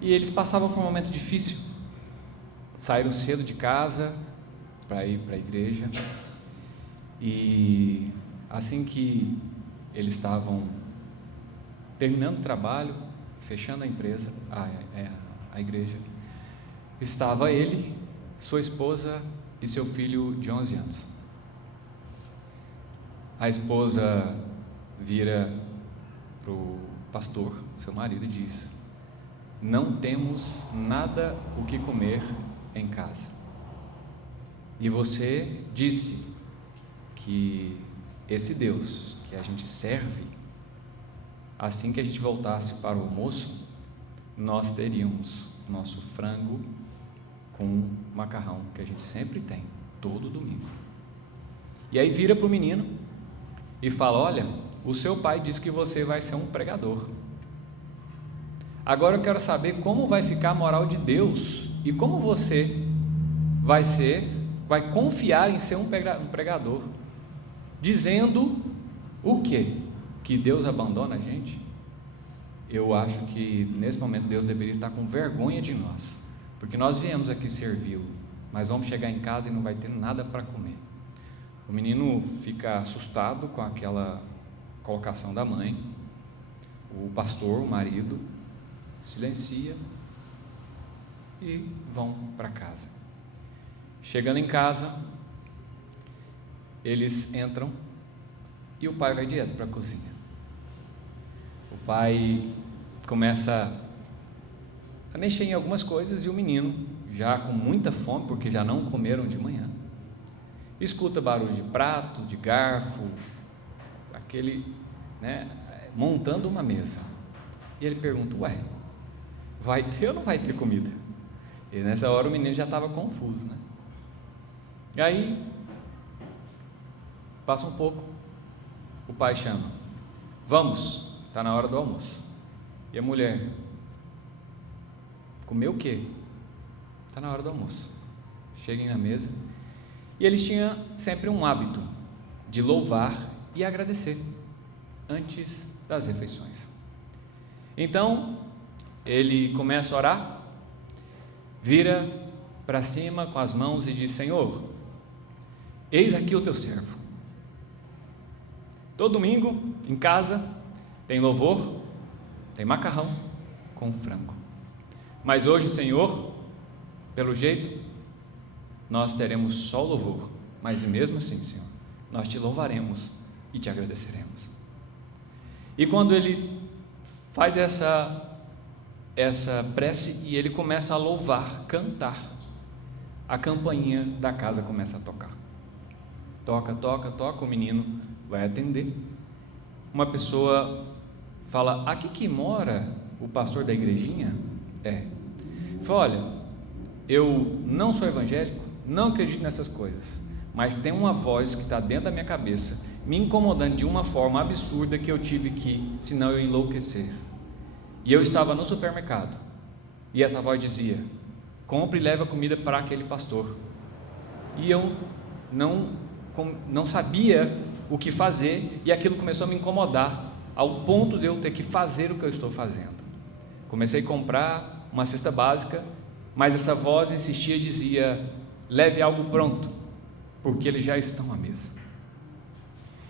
E eles passavam por um momento difícil, saíram cedo de casa para ir para a igreja, e assim que eles estavam terminando o trabalho, fechando a empresa, a igreja, estava ele, sua esposa e seu filho de 11 anos. A esposa vira para o pastor, seu marido, e diz: não temos nada o que comer em casa. E você disse que esse Deus que a gente serve, assim que a gente voltasse para o almoço, nós teríamos nosso frango com macarrão, que a gente sempre tem, todo domingo. E aí vira para o menino e fala: olha, o seu pai disse que você vai ser um pregador. Agora eu quero saber como vai ficar a moral de Deus e como você vai confiar em ser um pregador, dizendo o quê? Que Deus abandona a gente? Eu acho que nesse momento Deus deveria estar com vergonha de nós, porque nós viemos aqui servi-lo, mas vamos chegar em casa e não vai ter nada para comer. O menino fica assustado com aquela colocação da mãe. O pastor, o marido, silencia e vão para casa. Chegando em casa, eles entram e o pai vai direto para a cozinha. O pai começa a mexer em algumas coisas e o menino, já com muita fome, porque já não comeram de manhã, escuta barulho de prato, de garfo, montando uma mesa. E ele pergunta: ué, vai ter ou não vai ter comida? E nessa hora o menino já estava confuso, né? E aí, passa um pouco, o pai chama: vamos, está na hora do almoço. E a mulher: comer o quê? Está na hora do almoço. Cheguem na mesa. E eles tinham sempre um hábito de louvar e agradecer antes das refeições. Então, ele começa a orar, vira para cima com as mãos e diz: Senhor, eis aqui o teu servo. Todo domingo, em casa, tem louvor, tem macarrão com frango. Mas hoje, Senhor, pelo jeito, nós teremos só louvor, mas mesmo assim, Senhor, nós te louvaremos e te agradeceremos. E quando ele faz essa prece e ele começa a louvar, cantar, a campainha da casa começa a tocar. Toca, toca, toca, o menino vai atender. Uma pessoa fala: aqui que mora o pastor da igrejinha? Fala: olha, eu não sou evangélico, não acredito nessas coisas, mas tem uma voz que está dentro da minha cabeça, me incomodando de uma forma absurda que eu tive que, senão eu ia enlouquecer. E eu estava no supermercado, e essa voz dizia: compre e leve a comida para aquele pastor. E eu não sabia o que fazer, e aquilo começou a me incomodar, ao ponto de eu ter que fazer o que eu estou fazendo. Comecei a comprar uma cesta básica, mas essa voz insistia e dizia: leve algo pronto, porque eles já estão à mesa.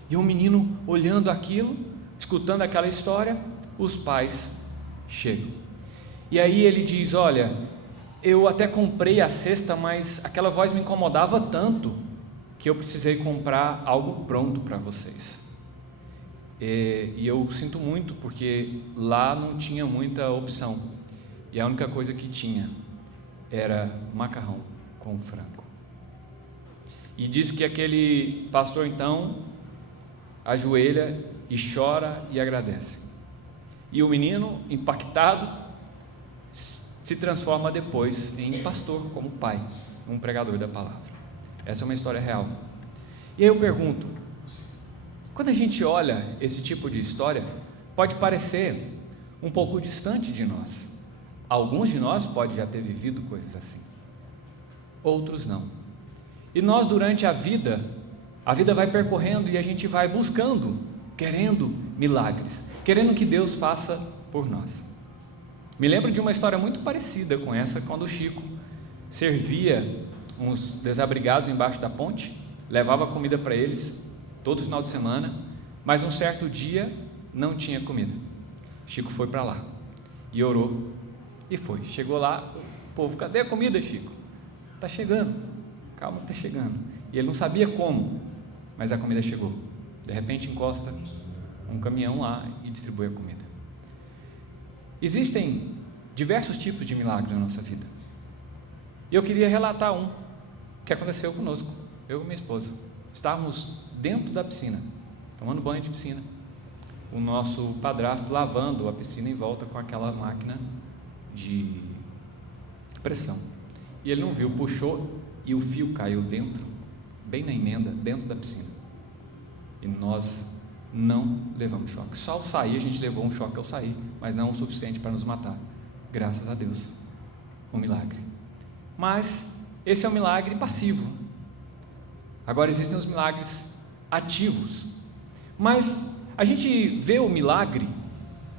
E o menino olhando aquilo, escutando aquela história, os pais chegam. E aí ele diz: olha, eu até comprei a cesta, mas aquela voz me incomodava tanto que eu precisei comprar algo pronto para vocês. E eu sinto muito, porque lá não tinha muita opção, e a única coisa que tinha era macarrão com frango. E diz que aquele pastor então ajoelha e chora e agradece. E o menino, impactado, se transforma depois em pastor, como pai, um pregador da palavra. Essa é uma história real. E aí eu pergunto: quando a gente olha esse tipo de história, pode parecer um pouco distante de nós. Alguns de nós podem já ter vivido coisas assim, outros não. E nós, durante a vida vai percorrendo e a gente vai buscando, querendo milagres, querendo que Deus faça por nós. Me lembro de uma história muito parecida com essa, quando o Chico servia uns desabrigados embaixo da ponte, levava comida para eles todo final de semana, mas um certo dia não tinha comida. Chico foi para lá e orou e foi. Chegou lá, o povo: cadê a comida, Chico? Está chegando, calma que está chegando. E ele não sabia como, mas a comida chegou. De repente encosta um caminhão lá e distribui a comida. Existem diversos tipos de milagres na nossa vida. E eu queria relatar um que aconteceu conosco, eu e minha esposa. Estávamos dentro da piscina, tomando banho de piscina. O nosso padrasto lavando a piscina em volta com aquela máquina de pressão. E ele não viu, puxou e o fio caiu dentro, bem na emenda, dentro da piscina. E nós não levamos choque. Só ao sair a gente levou um choque ao sair, mas não o suficiente para nos matar. Graças a Deus, um milagre. Mas esse é um milagre passivo. Agora existem os milagres ativos. Mas a gente vê o milagre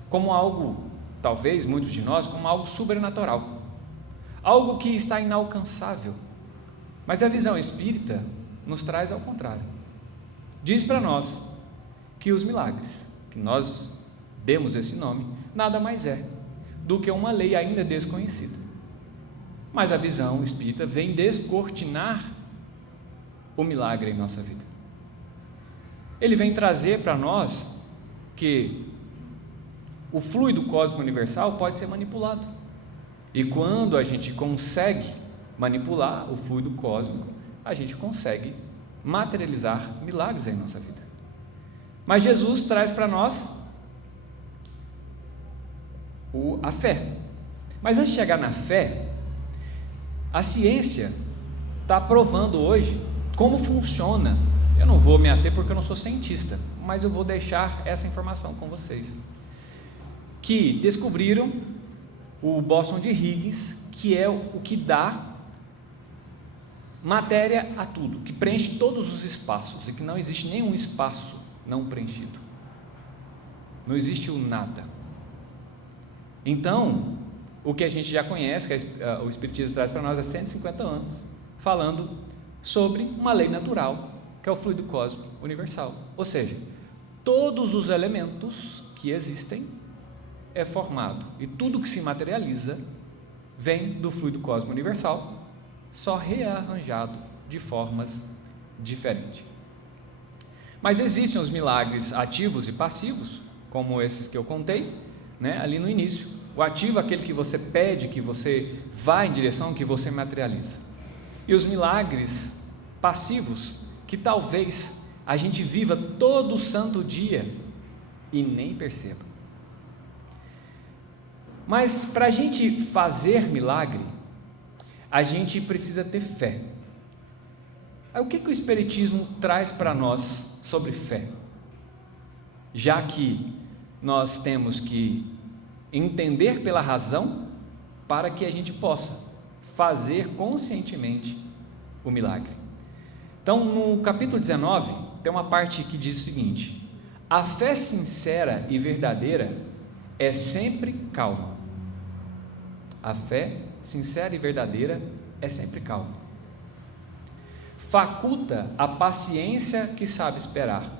como algo, talvez muitos de nós, como algo sobrenatural, algo que está inalcançável. Mas a visão espírita nos traz ao contrário. Diz para nós que os milagres, que nós demos esse nome, nada mais é do que uma lei ainda desconhecida. Mas a visão espírita vem descortinar o milagre em nossa vida. Ele vem trazer para nós que o fluido cósmico universal pode ser manipulado. E quando a gente consegue manipular o fluido cósmico, a gente consegue materializar milagres em nossa vida. Mas Jesus traz para nós a fé. Mas antes de chegar na fé, a ciência está provando hoje como funciona. Eu não vou me ater porque eu não sou cientista, mas eu vou deixar essa informação com vocês. Que descobriram o bóson de Higgs, que é o que dá matéria a tudo, que preenche todos os espaços, e que não existe nenhum espaço não preenchido. Não existe o nada. Então, o que a gente já conhece, que o Espiritismo traz para nós há 150 anos, falando sobre uma lei natural, que é o fluido cósmico universal. Ou seja, todos os elementos que existem é formado, e tudo que se materializa vem do fluido cósmico universal, só rearranjado de formas diferentes. Mas existem os milagres ativos e passivos, como esses que eu contei, ali no início. O ativo é aquele que você pede, que você vai em direção, que você materializa. E os milagres passivos, que talvez a gente viva todo santo dia e nem perceba. Mas para a gente fazer milagre, a gente precisa ter fé. Aí, o que o Espiritismo traz para nós sobre fé? Já que nós temos que entender pela razão para que a gente possa fazer conscientemente o milagre. Então, no capítulo 19, tem uma parte que diz o seguinte: a fé sincera e verdadeira é sempre calma. A fé sincera e verdadeira é sempre calma. Faculta a paciência que sabe esperar,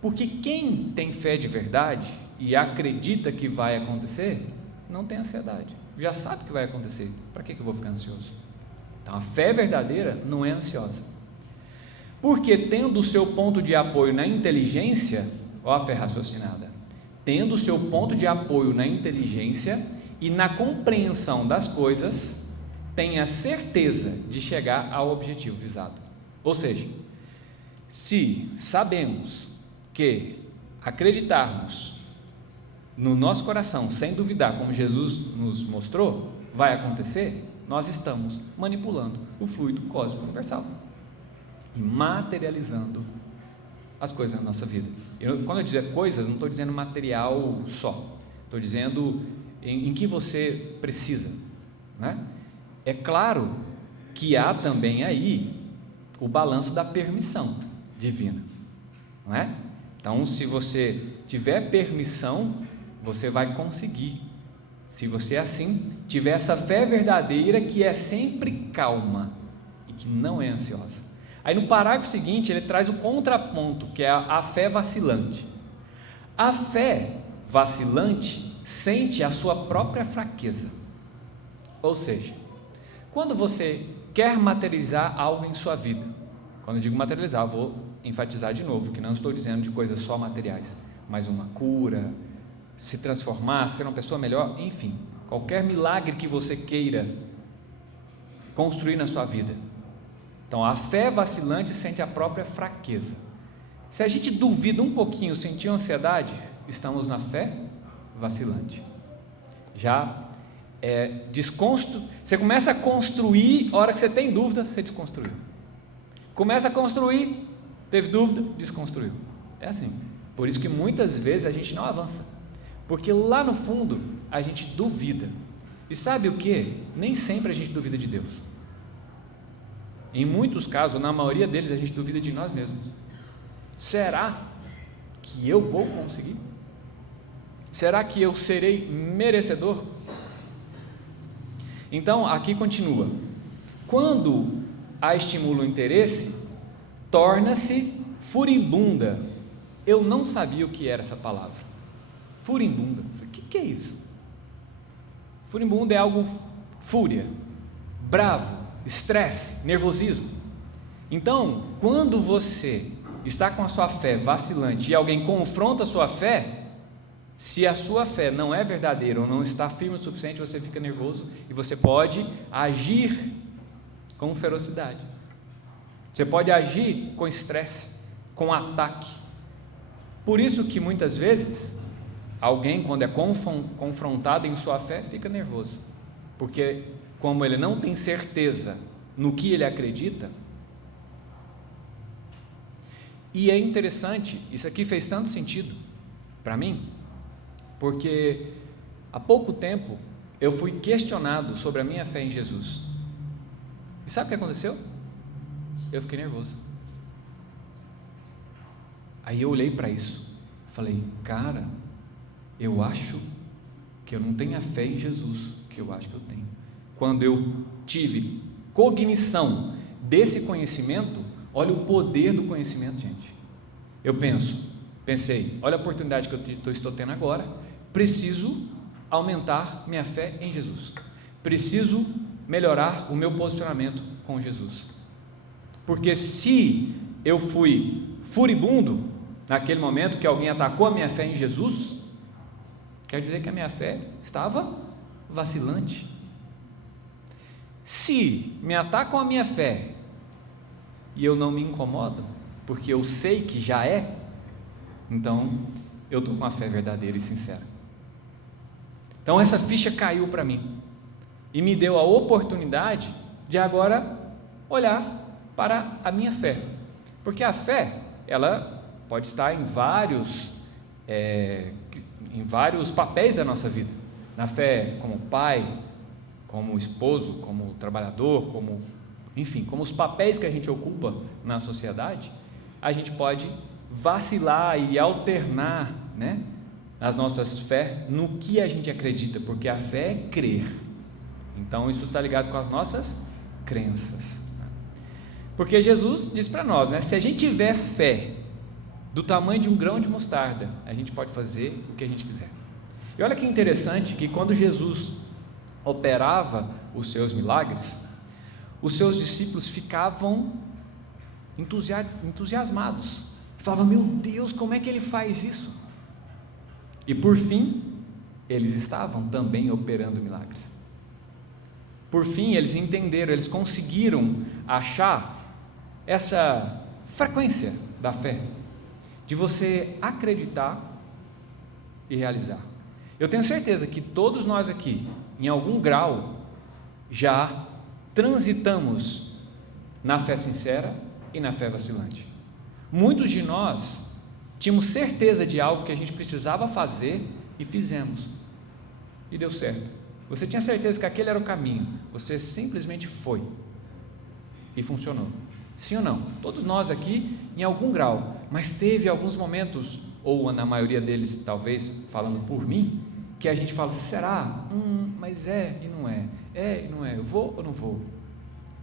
porque quem tem fé de verdade e acredita que vai acontecer, não tem ansiedade, já sabe que vai acontecer. Para que eu vou ficar ansioso? Então, a fé verdadeira não é ansiosa, porque tendo o seu ponto de apoio na inteligência, ó a fé raciocinada, tendo o seu ponto de apoio na inteligência e na compreensão das coisas, tem a certeza de chegar ao objetivo visado. Ou seja, se sabemos que acreditarmos no nosso coração, sem duvidar, como Jesus nos mostrou, vai acontecer, nós estamos manipulando o fluido cósmico universal e materializando as coisas na nossa vida. Quando eu dizer coisas, não estou dizendo material só, estou dizendo em que você precisa, né? É claro que há também aí o balanço da permissão divina, não é? Então, se você tiver permissão, você vai conseguir Se você assim tiver essa fé verdadeira que é sempre calma e que não é ansiosa. Aí no parágrafo seguinte ele traz o contraponto, que é a fé vacilante. A fé vacilante sente a sua própria fraqueza. Ou seja, quando você quer materializar algo em sua vida, quando eu digo materializar, eu vou enfatizar de novo, que não estou dizendo de coisas só materiais, mas uma cura, se transformar, ser uma pessoa melhor, enfim, qualquer milagre que você queira construir na sua vida. Então, a fé vacilante sente a própria fraqueza. Se a gente duvida um pouquinho, sentir ansiedade, estamos na fé vacilante. Já você começa a construir, a hora que você tem dúvida, você desconstruiu. Começa a construir, teve dúvida, desconstruiu. É assim. Por isso que muitas vezes a gente não avança, porque lá no fundo a gente duvida. E sabe o que? Nem sempre a gente duvida de Deus. Em muitos casos, na maioria deles, a gente duvida de nós mesmos. Será que eu vou conseguir? Será que eu serei merecedor? Então, aqui continua. Quando a estimula o interesse, torna-se furibunda. Eu não sabia o que era essa palavra. Furibunda. O que é isso? Furibunda é algo fúria, bravo, estresse, nervosismo. Então, quando você está com a sua fé vacilante e alguém confronta a sua fé, se a sua fé não é verdadeira ou não está firme o suficiente, você fica nervoso e você pode agir com ferocidade. Você pode agir com estresse, com ataque. Por isso que muitas vezes alguém, quando é confrontado em sua fé, fica nervoso, porque como ele não tem certeza no que ele acredita. E é interessante, isso aqui fez tanto sentido para mim, porque há pouco tempo eu fui questionado sobre a minha fé em Jesus. E sabe o que aconteceu? Eu fiquei nervoso. Aí eu olhei para isso, falei, cara, eu acho que eu não tenho a fé em Jesus, que eu acho que eu tenho. Quando eu tive cognição desse conhecimento, olha o poder do conhecimento, gente. Eu pensei, olha a oportunidade que eu estou tendo agora, preciso aumentar minha fé em Jesus, preciso melhorar o meu posicionamento com Jesus, porque se eu fui furibundo naquele momento que alguém atacou a minha fé em Jesus, quer dizer que a minha fé estava vacilante. Se me atacam a minha fé e eu não me incomodo, porque eu sei que já é, então eu estou com a fé verdadeira e sincera. Então essa ficha caiu para mim e me deu a oportunidade de agora olhar para a minha fé, porque a fé, ela pode estar em vários papéis da nossa vida. Na fé como pai, como esposo, como trabalhador, como os papéis que a gente ocupa na sociedade, a gente pode vacilar e alternar, né, as nossas fé no que a gente acredita, porque a fé é crer. Então isso está ligado com as nossas crenças. Porque Jesus diz para nós, né, se a gente tiver fé do tamanho de um grão de mostarda, a gente pode fazer o que a gente quiser. E olha que interessante que quando Jesus operava os seus milagres, os seus discípulos ficavam entusiasmados, falavam, meu Deus, como é que ele faz isso? E por fim, eles estavam também operando milagres. Por fim, eles entenderam, eles conseguiram achar essa frequência da fé, de você acreditar e realizar. Eu tenho certeza que todos nós aqui, em algum grau, já transitamos na fé sincera e na fé vacilante. Muitos de nós tínhamos certeza de algo que a gente precisava fazer e fizemos, e deu certo. Você tinha certeza que aquele era o caminho, você simplesmente foi e funcionou. Sim ou não? Todos nós aqui, em algum grau, mas teve alguns momentos, ou na maioria deles, talvez, falando por mim, que a gente fala, será? Mas é e não é, eu vou ou não vou?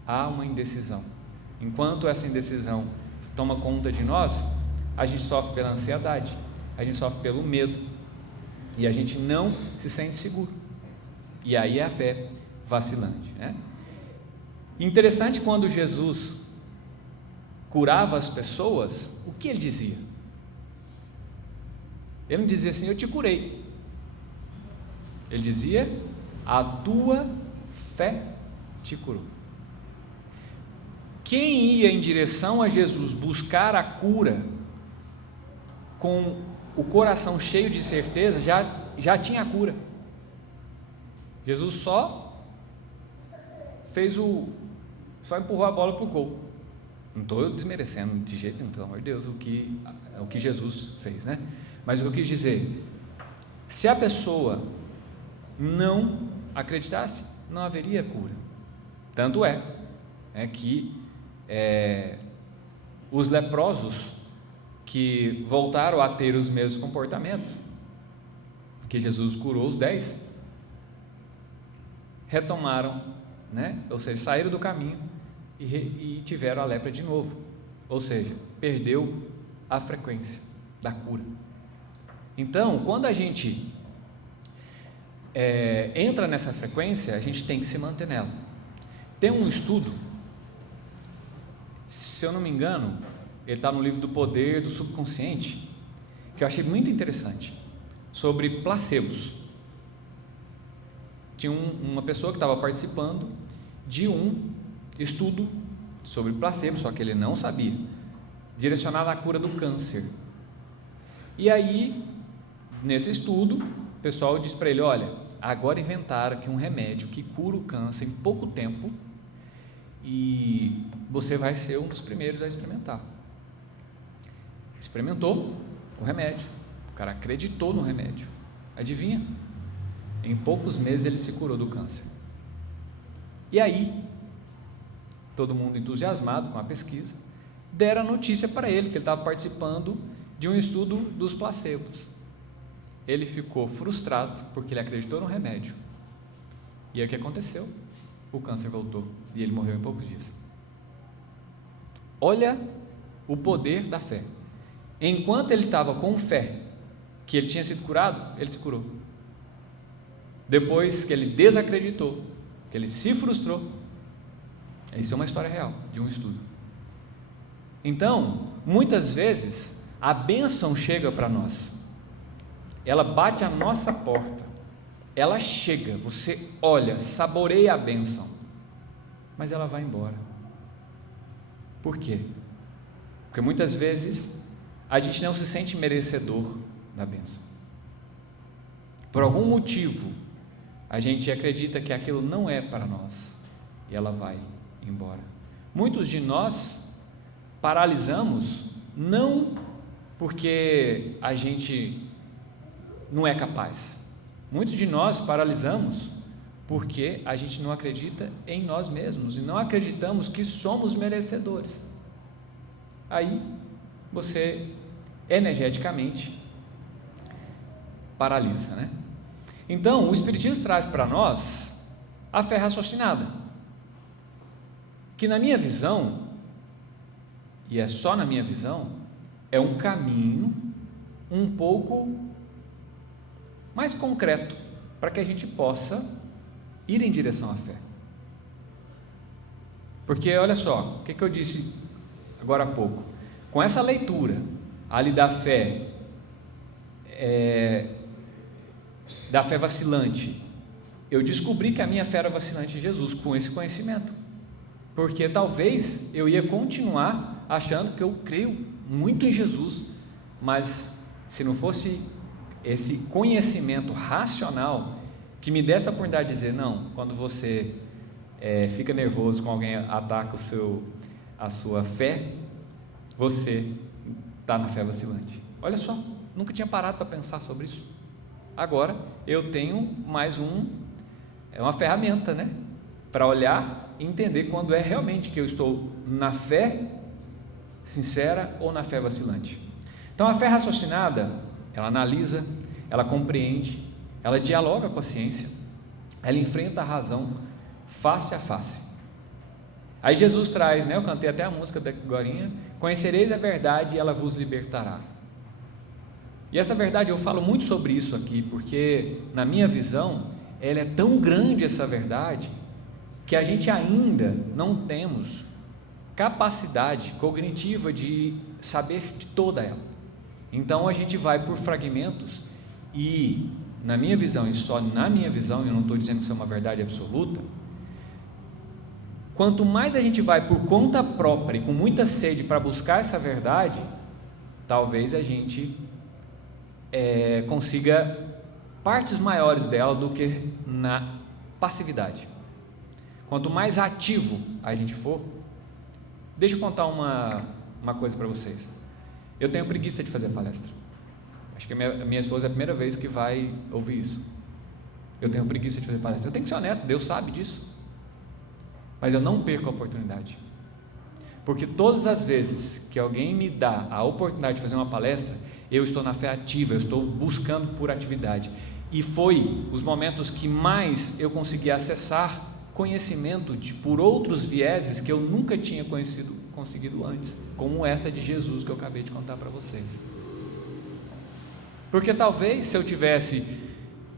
Há uma indecisão. Enquanto essa indecisão toma conta de nós, a gente sofre pela ansiedade, a gente sofre pelo medo, e a gente não se sente seguro, e aí é a fé vacilante, né? Interessante, quando Jesus curava as pessoas, o que ele dizia? Ele não dizia assim, eu te curei. Ele dizia, a tua fé te curou. Quem ia em direção a Jesus buscar a cura com o coração cheio de certeza, já tinha a cura. Jesus só empurrou a bola para o gol. Não estou desmerecendo de jeito nenhum, pelo amor de Deus, o que Jesus fez, né? Mas eu quis dizer, se a pessoa não acreditasse, não haveria cura. Tanto é que os leprosos que voltaram a ter os mesmos comportamentos que Jesus curou os 10, retomaram, né? Ou seja, saíram do caminho e tiveram a lepra de novo, ou seja, perdeu a frequência da cura. Então, quando a gente entra nessa frequência, a gente tem que se manter nela. Tem um estudo, se eu não me engano, ele está no livro do Poder do Subconsciente, que eu achei muito interessante, sobre placebos. Tinha uma pessoa que estava participando de um estudo sobre placebo, só que ele não sabia, direcionado à cura do câncer. E aí, nesse estudo, o pessoal disse para ele, olha, agora inventaram aqui um remédio que cura o câncer em pouco tempo e você vai ser um dos primeiros a experimentar. Experimentou o remédio, o cara acreditou no remédio, adivinha? Em poucos meses ele se curou do câncer. E aí, todo mundo entusiasmado com a pesquisa, deram a notícia para ele que ele estava participando de um estudo dos placebos. Ele ficou frustrado porque ele acreditou no remédio. E aí o que aconteceu? O câncer voltou e ele morreu em poucos dias. Olha o poder da fé. Enquanto ele estava com fé que ele tinha sido curado, ele se curou. Depois que ele desacreditou, que ele se frustrou, isso é uma história real, de um estudo. Então, muitas vezes, a bênção chega para nós, ela bate à nossa porta, ela chega, você olha, saboreia a bênção, mas ela vai embora. Por quê? Porque muitas vezes a gente não se sente merecedor da bênção. Por algum motivo, a gente acredita que aquilo não é para nós e ela vai embora. Muitos de nós paralisamos não porque a gente não é capaz. Muitos de nós paralisamos porque a gente não acredita em nós mesmos e não acreditamos que somos merecedores. Aí você energeticamente paralisa, né? Então, o Espiritismo traz para nós a fé raciocinada, que na minha visão, e é só na minha visão, é um caminho um pouco mais concreto para que a gente possa ir em direção à fé. Porque olha só, o que eu disse agora há pouco, com essa leitura ali da fé vacilante, eu descobri que a minha fé era vacilante em Jesus com esse conhecimento, porque talvez eu ia continuar achando que eu creio muito em Jesus, mas se não fosse esse conhecimento racional que me desse a oportunidade de dizer, não, quando você fica nervoso com alguém ataca a sua fé, você está na fé vacilante. Olha só, nunca tinha parado para pensar sobre isso. Agora eu tenho mais uma ferramenta, né, para olhar e entender quando é realmente que eu estou na fé sincera ou na fé vacilante. Então a fé raciocinada, ela analisa, ela compreende ela dialoga com a ciência, ela enfrenta a razão face a face. Aí Jesus traz, eu cantei até a música da agorinha, conhecereis a verdade e ela vos libertará. E essa verdade, eu falo muito sobre isso aqui, porque na minha visão, ela é tão grande, essa verdade, que a gente ainda não temos capacidade cognitiva de saber de toda ela. Então a gente vai por fragmentos e, na minha visão, e só na minha visão, eu não estou dizendo que isso é uma verdade absoluta, quanto mais a gente vai por conta própria e com muita sede para buscar essa verdade, talvez a gente consiga partes maiores dela do que na passividade. Quanto mais ativo a gente for, deixa eu contar uma coisa para vocês. Eu tenho preguiça de fazer palestra. Acho que a minha esposa é a primeira vez que vai ouvir isso. Eu tenho preguiça de fazer palestra. Eu tenho que ser honesto, Deus sabe disso. Mas eu não perco a oportunidade. Porque todas as vezes que alguém me dá a oportunidade de fazer uma palestra, eu estou na fé ativa, eu estou buscando por atividade. E foi os momentos que mais eu consegui acessar conhecimento por outros vieses que eu nunca tinha conseguido antes, como essa de Jesus que eu acabei de contar para vocês. Porque talvez se eu tivesse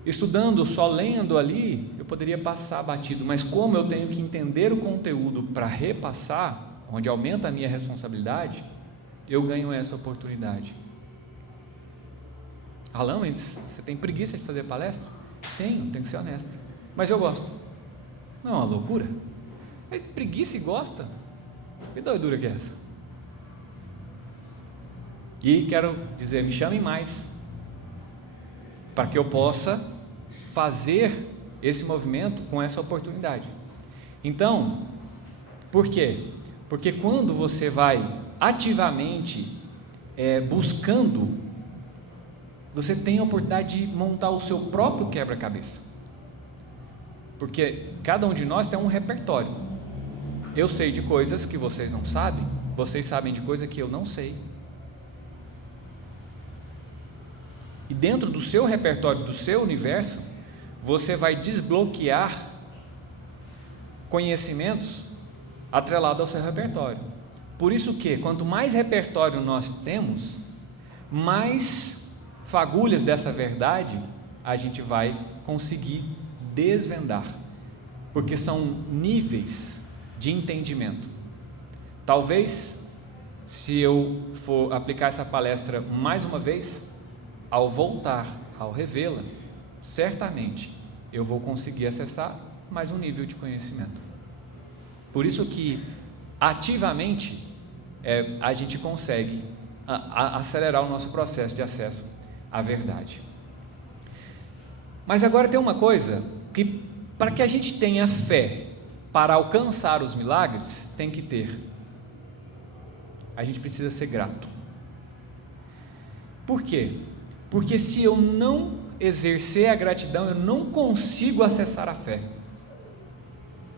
estudando, só lendo ali, eu poderia passar batido, mas como eu tenho que entender o conteúdo para repassar, onde aumenta a minha responsabilidade, eu ganho essa oportunidade. Alan, mas você tem preguiça de fazer palestra? Tenho que ser honesto, mas eu gosto. Não é uma loucura? É preguiça e gosta? Que doidura que é essa? E quero dizer, me chamem mais, para que eu possa fazer esse movimento com essa oportunidade. Então, por quê? Porque quando você vai ativamente buscando, você tem a oportunidade de montar o seu próprio quebra-cabeça. Porque cada um de nós tem um repertório. Eu sei de coisas que vocês não sabem, vocês sabem de coisas que eu não sei. E dentro do seu repertório, do seu universo, você vai desbloquear conhecimentos atrelados ao seu repertório. Por isso que, quanto mais repertório nós temos, mais fagulhas dessa verdade a gente vai conseguir desvendar, porque são níveis de entendimento. Talvez, se eu for aplicar essa palestra mais uma vez, ao voltar, ao revê-la, certamente eu vou conseguir acessar mais um nível de conhecimento. Por isso que ativamente a gente consegue acelerar o nosso processo de acesso à verdade. Mas agora tem uma coisa que, para que a gente tenha fé para alcançar os milagres, tem que ter. A gente precisa ser grato. Por quê? Porque se eu não exercer a gratidão, eu não consigo acessar a fé.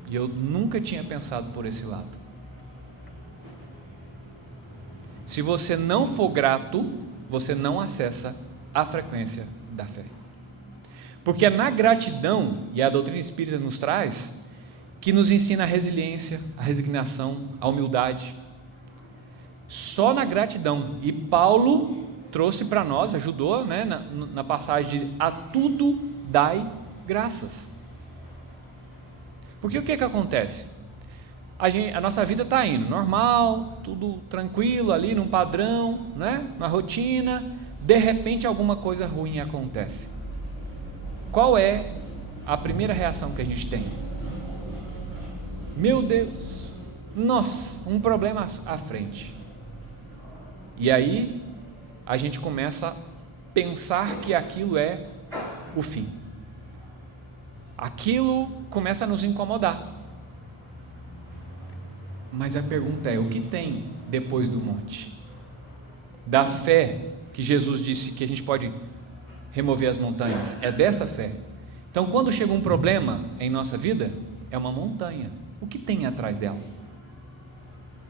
E eu nunca tinha pensado por esse lado. Se você não for grato, você não acessa a frequência da fé. Porque é na gratidão, e a doutrina espírita nos traz, que nos ensina a resiliência, a resignação, a humildade. Só na gratidão. E Paulo trouxe para nós, ajudou, na passagem de a tudo dai graças. Porque o que acontece? A nossa vida está indo normal, tudo tranquilo ali, num padrão, na rotina. De repente alguma coisa ruim acontece. Qual é a primeira reação que a gente tem? Meu Deus, nossa, um problema à frente. E aí a gente começa a pensar que aquilo é o fim. Aquilo começa a nos incomodar. Mas a pergunta é: o que tem depois do monte? Da fé que Jesus disse que a gente pode remover as montanhas, é dessa fé. Então, quando chega um problema em nossa vida, é uma montanha. O que tem atrás dela?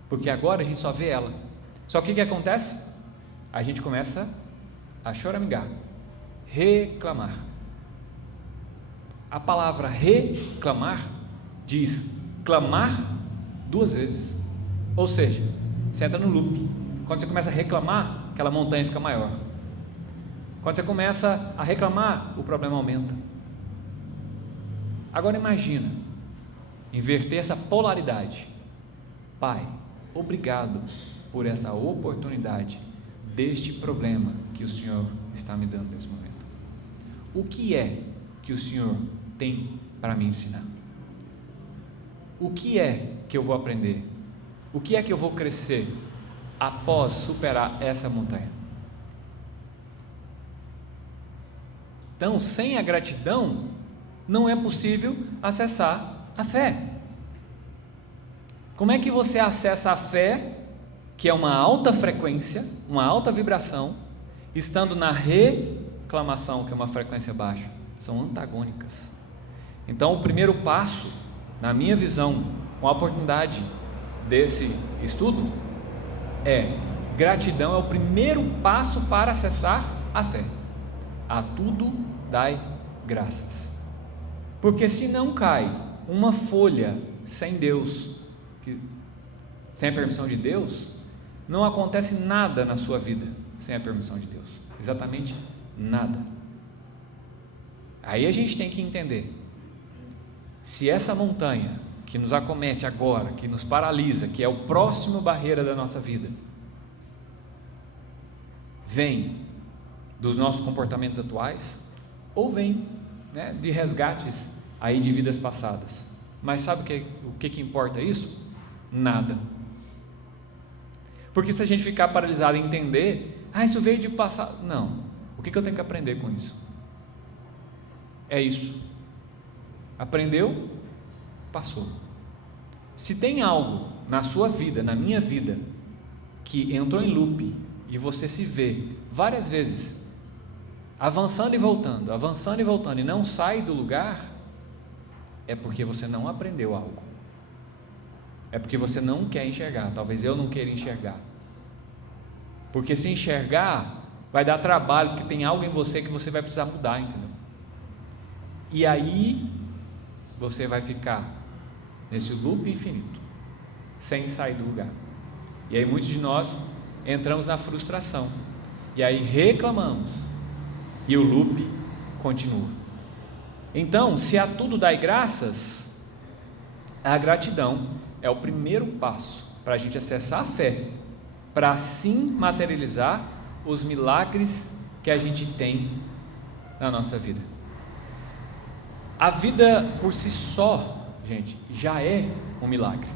Porque agora a gente só vê ela. Só que o que acontece? A gente começa a choramingar, reclamar. A palavra reclamar diz clamar 2 vezes. Ou seja, você entra no loop. Quando você começa a reclamar, aquela montanha fica maior. Quando você começa a reclamar, o problema aumenta. Agora imagina inverter essa polaridade. Pai, obrigado por essa oportunidade deste problema que o Senhor está me dando nesse momento. O que é que o Senhor tem para me ensinar? O que é que eu vou aprender? O que é que eu vou crescer após superar essa montanha? Então, sem a gratidão, não é possível acessar a fé. Como é que você acessa a fé, que é uma alta frequência, uma alta vibração, estando na reclamação, que é uma frequência baixa? São antagônicas. Então, o primeiro passo, na minha visão, com a oportunidade desse estudo, gratidão é o primeiro passo para acessar a fé. A tudo dai graças. Porque se não cai uma folha sem Deus, sem a permissão de Deus, não acontece nada na sua vida sem a permissão de Deus. Exatamente nada. Aí a gente tem que entender, se essa montanha que nos acomete agora, que nos paralisa, que é o próximo barreira da nossa vida, vem dos nossos comportamentos atuais, ou vem, de resgates aí de vidas passadas. Mas sabe o que importa isso? Nada. Porque se a gente ficar paralisado e entender, isso veio de passado, não. O que eu tenho que aprender com isso? É isso. Aprendeu? Passou. Se tem algo na sua vida, na minha vida, que entrou em loop e você se vê várias vezes avançando e voltando e não sai do lugar, é porque você não aprendeu algo. É porque você não quer enxergar. Talvez eu não queira enxergar. Porque se enxergar vai dar trabalho, porque tem algo em você que você vai precisar mudar, entendeu? E aí você vai ficar nesse loop infinito, sem sair do lugar. E aí muitos de nós entramos na frustração, e aí reclamamos, e o loop continua. Então, se a tudo dai graças, a gratidão é o primeiro passo para a gente acessar a fé, para assim materializar os milagres que a gente tem na nossa vida. A vida por si só, gente, já é um milagre.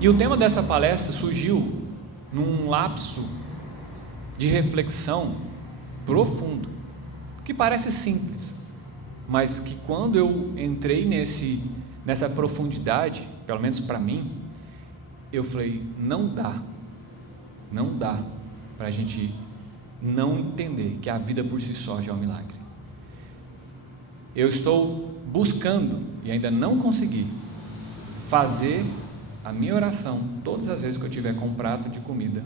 E o tema dessa palestra surgiu num lapso de reflexão profundo, que parece simples, mas que quando eu entrei nessa profundidade, pelo menos para mim, eu falei, não dá para a gente não entender que a vida por si só já é um milagre. Eu estou buscando, e ainda não consegui, fazer a minha oração todas as vezes que eu tiver com um prato de comida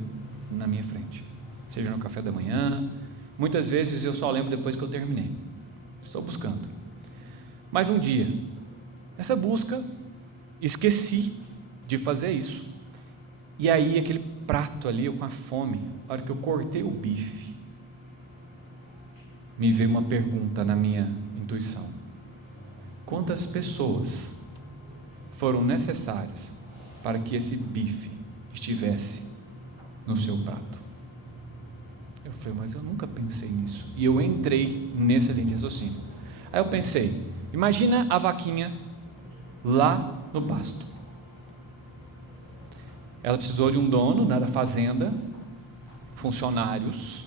na minha frente, seja no café da manhã. Muitas vezes eu só lembro depois que eu terminei. Estou buscando. Mas um dia, nessa busca, esqueci de fazer isso. E aí aquele prato ali, eu com a fome, na hora que eu cortei o bife, me veio uma pergunta na minha intuição: quantas pessoas foram necessárias para que esse bife estivesse no seu prato? Eu falei, mas eu nunca pensei nisso. E eu entrei nesse linha de raciocínio. Aí eu pensei, imagina a vaquinha lá no pasto. Ela precisou de um dono da fazenda, funcionários,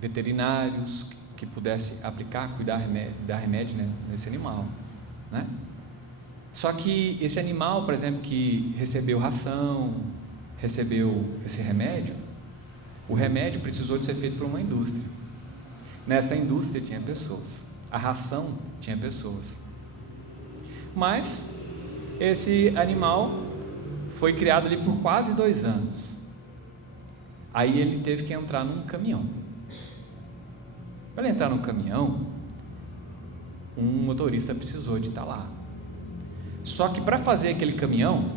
veterinários que pudesse aplicar, cuidar, dar remédio nesse animal, né? Só que esse animal, por exemplo, que recebeu ração, recebeu esse remédio, o remédio precisou de ser feito por uma indústria. Nessa indústria tinha pessoas, a ração tinha pessoas, mas esse animal foi criado ali por quase 2 anos. Aí ele teve que entrar num caminhão. Para ele entrar no caminhão, um motorista precisou de estar lá. Só que para fazer aquele caminhão,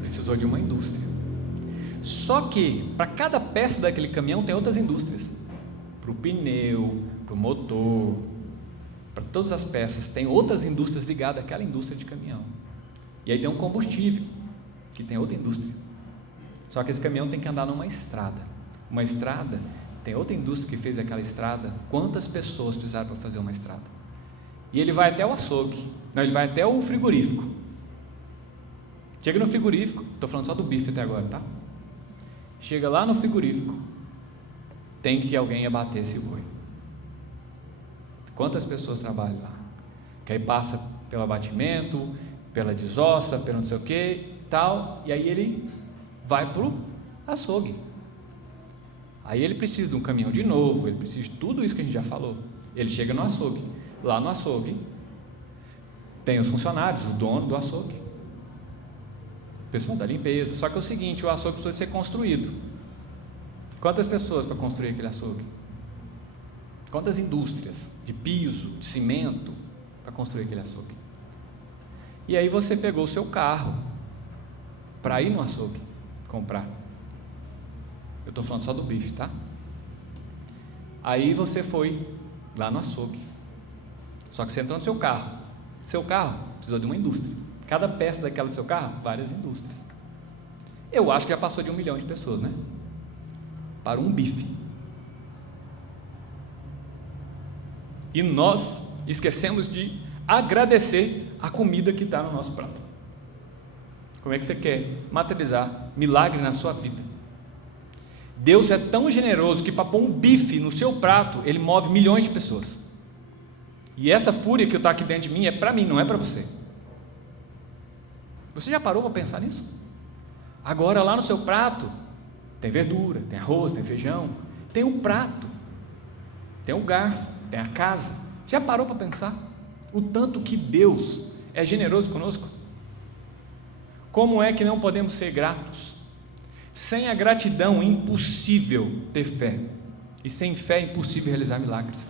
precisou de uma indústria. Só que para cada peça daquele caminhão tem outras indústrias. Para o pneu, para o motor, para todas as peças, tem outras indústrias ligadas àquela indústria de caminhão. E aí tem um combustível, que tem outra indústria. Só que esse caminhão tem que andar numa estrada. Uma estrada, tem outra indústria que fez aquela estrada. Quantas pessoas precisaram para fazer uma estrada? E ele vai até o açougue. Não, ele vai até o frigorífico. Chega no frigorífico, estou falando só do bife até agora, tá? Chega lá no frigorífico, tem que alguém abater esse boi. Quantas pessoas trabalham lá? Que aí passa pelo abatimento, pela desossa, pelo não sei o que, tal, e aí ele vai para o açougue. Aí ele precisa de um caminhão de novo, ele precisa de tudo isso que a gente já falou. Ele chega no açougue. Lá no açougue tem os funcionários, o dono do açougue, o pessoal da limpeza. Só que é o seguinte, o açougue precisa ser construído. Quantas pessoas para construir aquele açougue? Quantas indústrias de piso, de cimento para construir aquele açougue? E aí você pegou o seu carro para ir no açougue comprar. Eu estou falando só do bife, tá? Aí você foi lá no açougue. Só que você entrou no seu carro. Seu carro precisou de uma indústria. Cada peça daquela do seu carro, várias indústrias. Eu acho que já passou de 1 milhão de pessoas, né? Para um bife. E nós esquecemos de agradecer a comida que está no nosso prato. Como é que você quer materializar milagre na sua vida? Deus é tão generoso que para pôr um bife no seu prato, Ele move milhões de pessoas. E essa fúria que está aqui dentro de mim é para mim, não é para você. Você já parou para pensar nisso? Agora lá no seu prato tem verdura, tem arroz, tem feijão, tem o prato, tem o garfo, tem a casa. Já parou para pensar o tanto que Deus é generoso conosco? Como é que não podemos ser gratos? Sem a gratidão é impossível ter fé, e sem fé é impossível realizar milagres.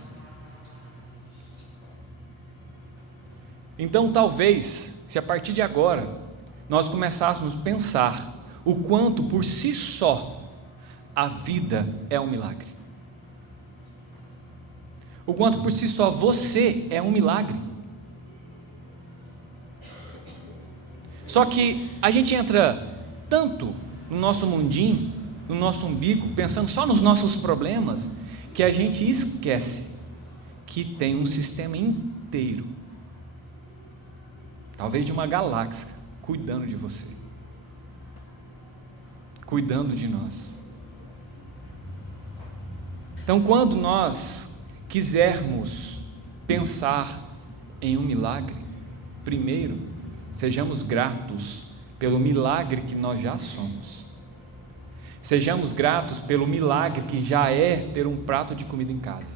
Então talvez, se a partir de agora nós começássemos a pensar o quanto por si só a vida é um milagre, o quanto por si só você é um milagre. Só que a gente entra tanto no nosso mundinho, no nosso umbigo, pensando só nos nossos problemas, que a gente esquece que tem um sistema inteiro, talvez de uma galáxia, cuidando de você, cuidando de nós. Então, quando nós quisermos pensar em um milagre, primeiro, sejamos gratos pelo milagre que nós já somos. Sejamos gratos pelo milagre que já é ter um prato de comida em casa.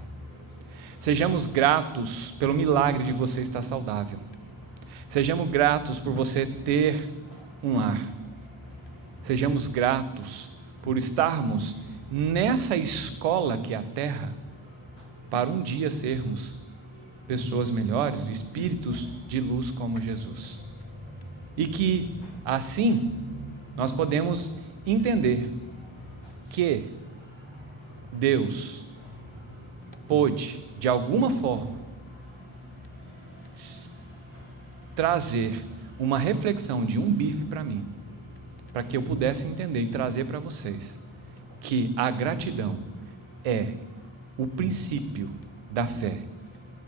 Sejamos gratos pelo milagre de você estar saudável. Sejamos gratos por você ter um lar. Sejamos gratos por estarmos nessa escola que é a Terra, para um dia sermos pessoas melhores, espíritos de luz como Jesus. E que assim nós podemos entender que Deus pôde, de alguma forma, trazer uma reflexão de um bife para mim, para que eu pudesse entender e trazer para vocês que a gratidão é o princípio da fé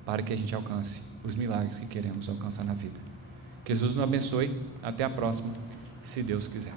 para que a gente alcance os milagres que queremos alcançar na vida. Que Jesus nos abençoe. Até a próxima, se Deus quiser.